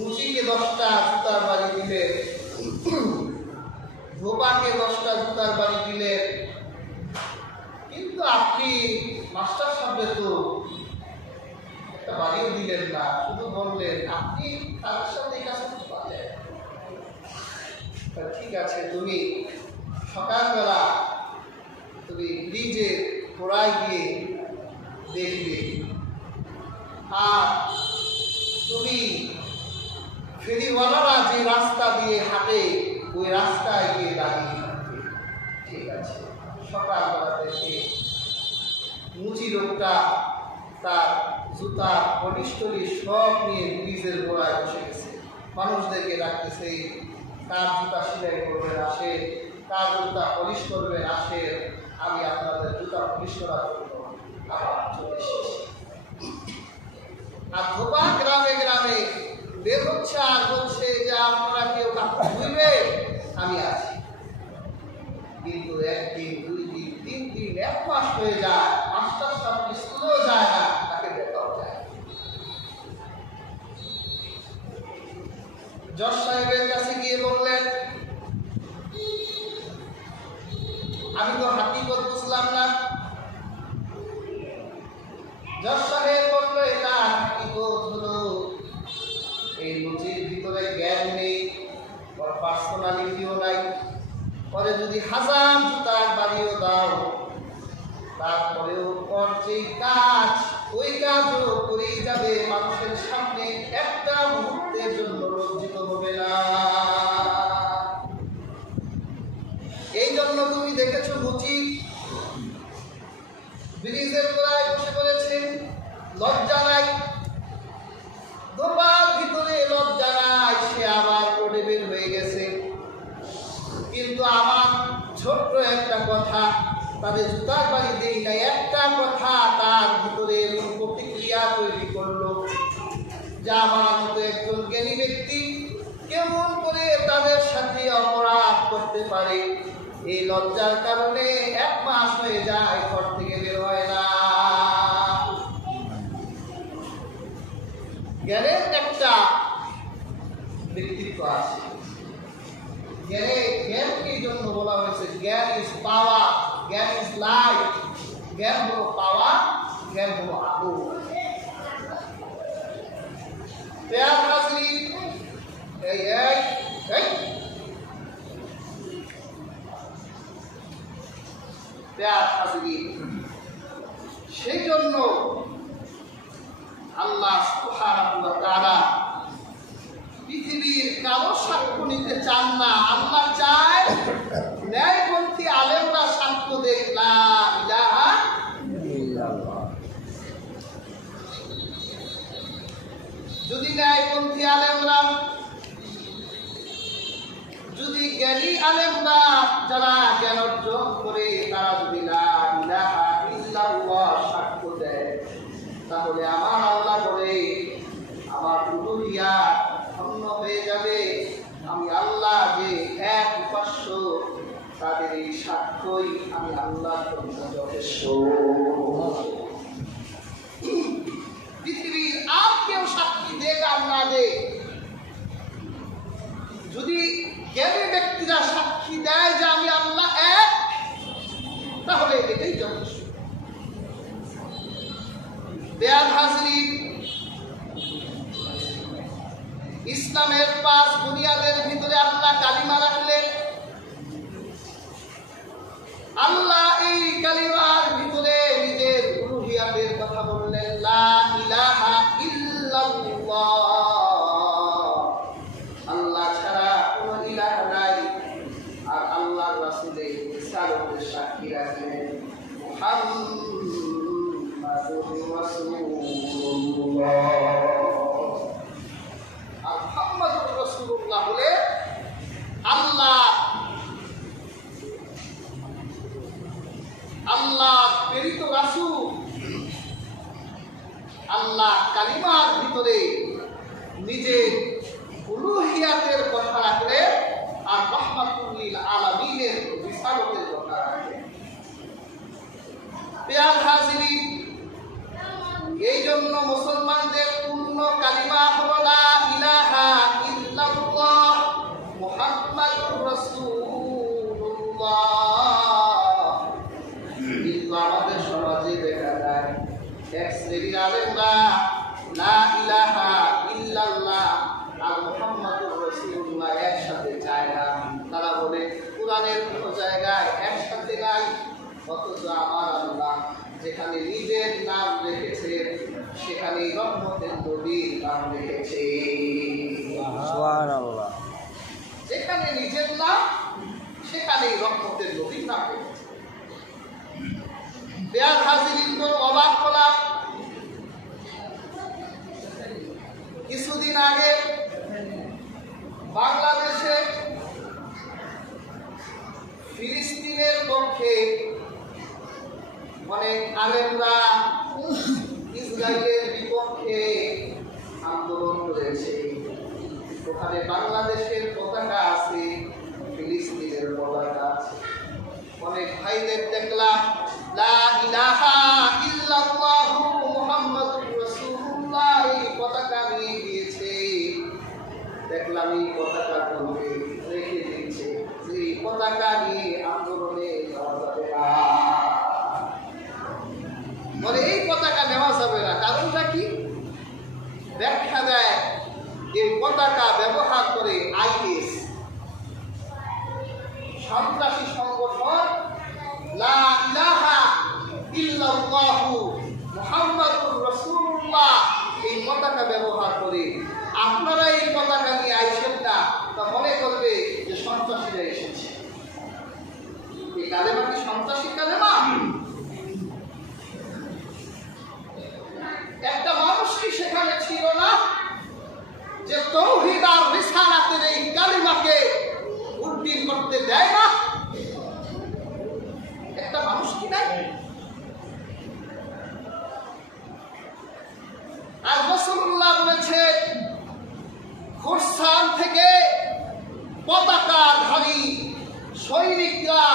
মুচিকে 10টা জুতার বাড়ি দিলেন, ধোপাকে 10টা জুতার বাড়ি দিলেন, কিন্তু আপনি মাস্টার সাহেব তো একটা বাড়িও দিলেন না, শুধু বললেন আপনি তার সাথে কাজ করতে পারেন। ঠিক আছে, তুমি সকালবেলা তুমি ব্রিজে ঘোড়ায় গিয়ে দেখবে, আর তুমি ফেরিওয়ালারা যে রাস্তা দিয়ে হাঁটে ওই রাস্তায় গিয়ে দাঁড়িয়ে থাকবে। ঠিক আছে। সকালবেলা থেকে মুচি লোকটা তার জুতা পলিশটলি সব নিয়ে ব্রিজের গোড়ায় বসে গেছে, মানুষদেরকে ডাকতেছে, কার জুতা সেলাই করবেন আসে, কার জুতা পলিশ করবেন আসে, আমি আপনাদের জুতা পলিশ করার জন্য আবার চলে এসেছি। আর ধোপা গ্রামে গ্রামে বের হচ্ছে আর বলছে যে আপনারা কেউ কাপড় ধুইবে, আমি আছি। কিন্তু 1 দিন 2 দিন 3 দিন 1 মাস হয়ে যায়, মাস্টার সাহেব স্কুলেও যায় না, তাকে দেখাও যায়। জজ সাহেবের কাছে গিয়ে বললেন আমি তো হাকিকত বুঝলাম না। জজ সাহেব বলল এটা হাকিকত হলো এই মুচির ভিতরে জ্ঞান নেই, ওর পার্সোনালিটিও নাই, পরে যদি 1000 জুতার বাড়িও দাও তারপরেও ওর যে কাজ ওই কাজও করেই যাবে, মানুষের সামনে একটা মুহূর্তের জন্য লজ্জিত হবে না। এই জন্য তুমি দেখেছো মুচি ব্রিজের গোড়ায় বসে পড়েছে, লজ্জা নাই, ধোপার ভিতরে লজ্জা নাই, সে আবার রোডে বের হয়ে গেছে। কিন্তু আমার ছোট্ট একটা কথা, তাদের জুতার বাড়ি দেই না, একটা কথা তার ভিতরে প্রতিক্রিয়া তৈরি করলো যা আমার মতো একজন জ্ঞানী ব্যক্তি কেমন করে তাদের সাথে অপরাধ করতে পারে। এই লজ্জার কারণে 1 মাস হয়ে যায়, ঘর থেকে বের হয় না। জ্ঞানের একটা ব্যক্তিত্ব আছে। জ্ঞানকে এই জন্য বলা হয়েছে জ্ঞান ইজ পাওয়ার, জ্ঞান ইজ লাইট। জ্ঞান হলো পাওয়ার, জ্ঞান হলো আলো। প্যার হাজরিন, প্যার হাজরিন, সেই জন্য আল্লাহ সুবহানাহু ওয়া তাআলা পৃথিবীর কারো সাক্ষ্য নিতে চান না। আল্লাহ চায় ন্যায়পন্থী আলেমরা সাক্ষ্য দেয়, লা ইলাহা ইল্লাল্লাহ। যদি ন্যায়পন্থী আলেমরা, যদি জ্ঞানী আলেমরা যারা জ্ঞান অর্জন করে তারা যদি লা ইলাহা ইল্লাল্লাহ সাক্ষ্য দেয়, তাহলে আমার আল্লাহ বলে আমার উলুহিয়াত ধন্য হয়ে যাবে। আমি আল্লাহ যে এক উপাস্য, তাদের এই সাক্ষ্যই আমি আল্লাহর জন্য যথেষ্ট। পৃথিবীর আর কেউ সাক্ষী দেখ আর না দেখ, যদি জ্ঞানী ব্যক্তিরা সাক্ষী দেয় যে আমি আল্লাহ এক, তাহলে এটাই যথেষ্ট। বেয়ার হাজরিন, ইসলামের 5 বুনিয়াদের ভিতরে আল্লাহ কালিমা রাখলেন। আল্লাহ এই কালিমার ভিতরে নিজের উলুহিয়াতের কথা বললেন, লা ইলাহা ইল্লাল্লাহ। আল্লাহ ছাড়া কোনো ইলাহ নাই। আর আল্লাহর রাসূলের রিসালাতের সাক্ষী রাখলেন মুহাম্মাদুর রাসূলুল্লাহ। আর মুহাম্মাদুর রাসূলুল্লাহ বলে আল্লাহ প্রেরিত রাসূল। আল্লাহ কালিমার ভিতরে নিজের উলুহিয়াতের কথা রাখলেন আর রাহমাতুল লিল আলামিনের রিসালাতের কথা রাখলেন। প্রিয় হাজিরিন, এই জন্য মুসলমানদের পূর্ণ কালিমা হলো লা ইলাহা অথচ আমার আল্লাহ যেখানে নিজের নাম রেখেছে সেখানে রহমতের নবীর নাম রেখেছে। সুবহানাল্লাহ। যেখানে নিজের নাম সেখানে রহমতের নবীর নাম রেখেছে। বেয়ার হাজিরিন তো অবাক হলাম, কিছুদিন আগে বাংলাদেশে ফিলিস্তিনের পক্ষে অনেক আলেমরা ইসরায়েলের বিপক্ষে আন্দোলন করেছে। ওখানে বাংলাদেশের পতাকা আছে, ফিলিস্তিনের পতাকা আছে। অনেক ভাইদের দেখলাম লা ইলাহা ইল্লাল্লাহু মুহাম্মাদুর রাসূলুল্লাহ এই পতাকা নিয়ে গিয়েছে। দেখলাম এই পতাকা তুলে রেখে দিচ্ছে, এই পতাকা নিয়ে আন্দোলনে যাওয়া যাবে না, বলে এই পতাকা নেওয়া যাবে না। কারণটা কি? ব্যাখ্যা দেয় এই পতাকা ব্যবহার করে আইএস সন্ত্রাসী সংগঠন লা ইলাহা ইল্লাল্লাহু মুহাম্মাদুর রাসূলুল্লাহ এই পতাকা ব্যবহার করে। আপনারা এই পতাকা নিয়ে আইসেন না, তা মনে করবে যে সন্ত্রাসীরা এসেছে। এই কালেমা কি সন্ত্রাসী কালেমা? একটা মানুষ কি সেখানে ছিল না যে তাওহীদ আর রিসালাতের এই কালিমাকে উদ্দিন করতে দেয় না? একটা মানুষ কি নাই? আর রাসূলুল্লাহ বলেছে খোরসান থেকে পতাকাধারী সৈনিকরা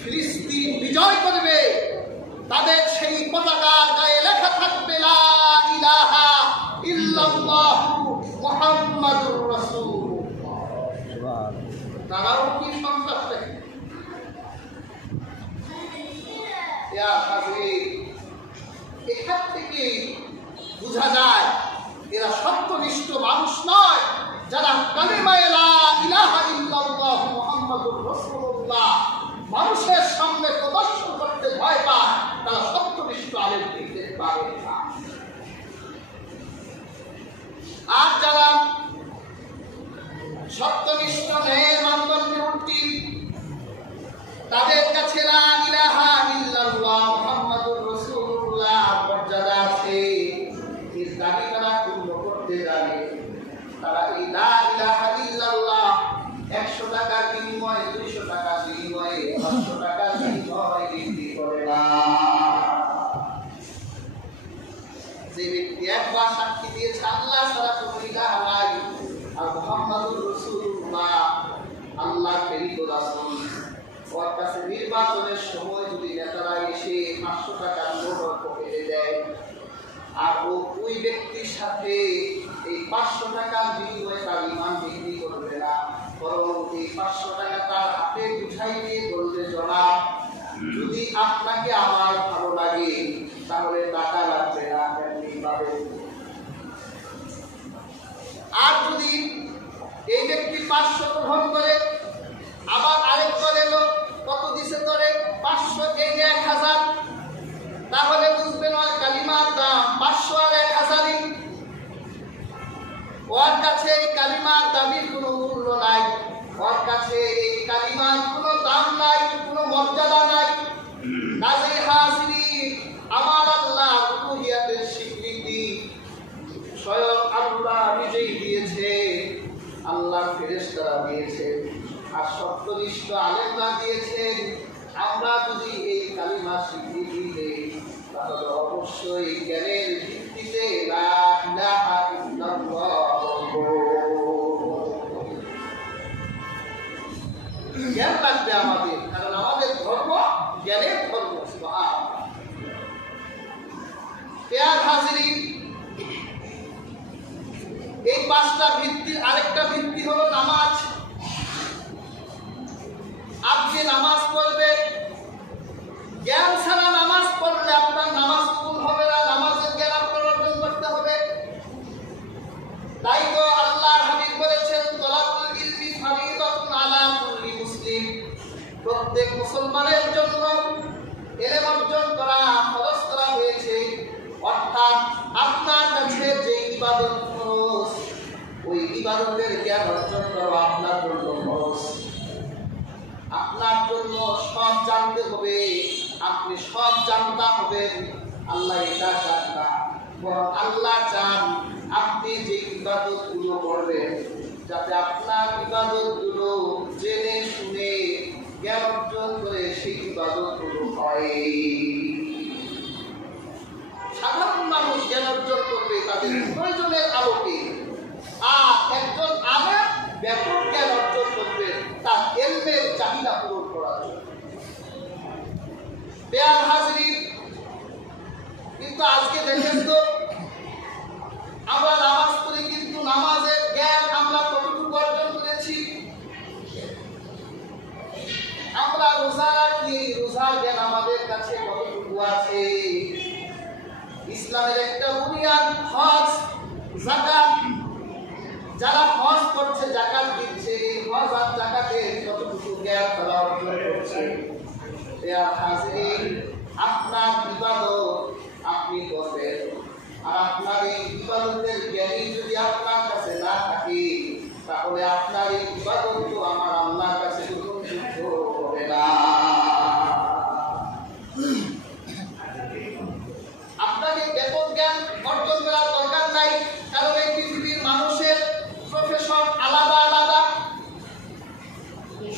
ফিলিস্তিন বিজয় করবে, তাদের সেই পতাকার গায়ে লেখা থাকবে লা ইলাহা ইল্লাল্লাহু মুহাম্মাদুর রাসূলুল্লাহ। তারাও কি সন্ত্রাস দেখে? এখান থেকে বোঝা যায় এরা সত্যনিষ্ঠ মানুষ নয়। যারা কালিমায়ে লা ইলাহা ইল্লাল্লাহু মুহাম্মাদুর রাসূলুল্লাহ মানুষের সামনে প্রদর্শন করতে ভয় পায়, তারা সত্যনিষ্ঠ আলেম দেখতে পারে না। আর যারা সত্যনিষ্ঠ ন্যায়ের মানদণ্ডে উঠতি, তাদের কাছে লা ইলাহা ইল্লাল্লাহ মুহাম্মাদুর রাসূলুল্লাহ মর্যাদা আছে। এর দাবি তারা পূর্ণ করতে জানে। তারা এই লা ইলাহা ইল্লাল্লাহ 100 টাকার বিনিময়ে, 200 টাকার বিনিময়ে, 500 টাকার বিনিময়ে বিক্রি করে না। যে ব্যক্তি একবার সাক্ষী দিয়েছে আল্লাহ ছাড়া কোনো ইলাহ নাই আর মুহাম্মাদুর রাসূলুল্লাহ আল্লাহ প্রেরিত রাসূল, ওর কাছে নির্বাচনের সময় যদি নেতারা এসে 500 টাকার নোট পকেটে দেয় আর ওই ব্যক্তির সাথে এই 500 টাকার বিনিময়ে তার ঈমান বিক্রি করবে না, বরং এই 500 টাকা তার হাতে বুঝাই দিয়ে বলবে জনাব যদি আপনাকে আমার ভালো লাগে তাহলে টাকা লাগবে না, এমনি পাবে। আর যদি এই ব্যক্তি 500 গ্রহণ করে আবার আরেকবার এলো, কত দিছে তোরে? 500 এই 1000, তাহলে বুঝবেন ওর কালিমার দাম 500 আর 1000ই। ওর কাছে এই কালিমার দাবির কোনো মূল্য নাই, ওর কাছে এই কালিমার কোনো দাম নাই, কোনো মর্যাদা নাই। কাজেই হাজিরিন, আমার আল্লাহ উলুহিয়াতের স্বীকৃতি স্বয়ং আল্লাহ নিজেই দিয়েছে, আল্লাহর ফেরেশতারা দিয়েছে, আর সত্যনিষ্ঠ আলেমরা দিয়েছেন। আমরা যদি এই কালিমা স্বীকৃতি দেই তাহলে অবশ্যই জ্ঞানের ভিত্তিতে লা ইলাহা ইল্লাল্লাহ জ্ঞান লাগবে আমাদের, কারণ আমাদের ধর্ম জ্ঞানের ধর্ম। সুবহানাল্লাহ। প্রিয় হাজিরিন, এই 5টা ভিত্তির আরেকটা ভিত্তি হলো নামাজ। আপনি নামাজ পড়বেন, জ্ঞান ছাড়া নামাজ পড়লে আপনার নামাজ কবুল হবে না, নামাজের জ্ঞান আপনার অর্জন করতে হবে। তাই তো আল্লাহর হাবিব বলেছেন তলাবুল ইলমি ফারিদাতুন আলা কুল্লি মুসলিম, প্রত্যেক মুসলমানের জন্য এলেম অর্জন করা ফরজ করা হয়েছে। অর্থাৎ আপনার কাছে যে ইবাদত ফরজ, ওই ইবাদতের জ্ঞান অর্জন করা আপনার জন্য ফরজ। আপনার জন্য সব জানতে হবে, আপনি সব জানতে হবেন। আল্লাহ এটা চান না, বরং আল্লাহ চান আপনি যে ইবাদত গুলো করবেন যাতে আপনার ইবাদত গুলো জেনে শুনে জ্ঞান অর্জন করে সেই ইবাদত গুলো হয়। সাধারণ মানুষ জ্ঞান অর্জন করবে তাদের প্রয়োজনের আলোকে, আর একজন আলেম ব্যাপক জ্ঞান অর্জন করবে তার ইলমের চাহিদা পূরণ করার জন্য। বেয়ার হাজির, কিন্তু আজকে দেখেন তো আমরা নামাজ পড়ি, কিন্তু নামাজের জ্ঞান আমরা কতটুকু অর্জন করেছি? আমরা রোজা রাখি, রোজার জ্ঞান আমাদের কাছে কতটুকু আছে? ইসলামের একটা বুনিয়াদ হজ, যাকাত। যারা হজ করছে, যাকাত দিচ্ছে, হজ আর যাকাতের কতটুকু জ্ঞান তারা অর্জন করছে? আপনার ইবাদত আপনি করবেন, আর আপনার এই ইবাদতের জ্ঞানী যদি আপনার কাছে না থাকে, তাহলে আপনার এই ইবাদত তো আমার আল্লাহর কাছে গ্রহণযোগ্য হবে না। আপনাকে বেতন জ্ঞান অর্জন করার দরকার নাই, কারণ এই পৃথিবীর মানুষের প্রফেশন আলাদা আলাদা।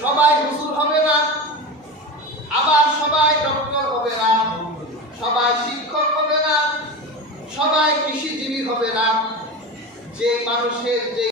সবাই হুজুর হবে না, আবার সবাই ডক্টর হবে না, সবাই শিক্ষক হবে না, সবাই কৃষিজীবী হবে না। যে মানুষের যে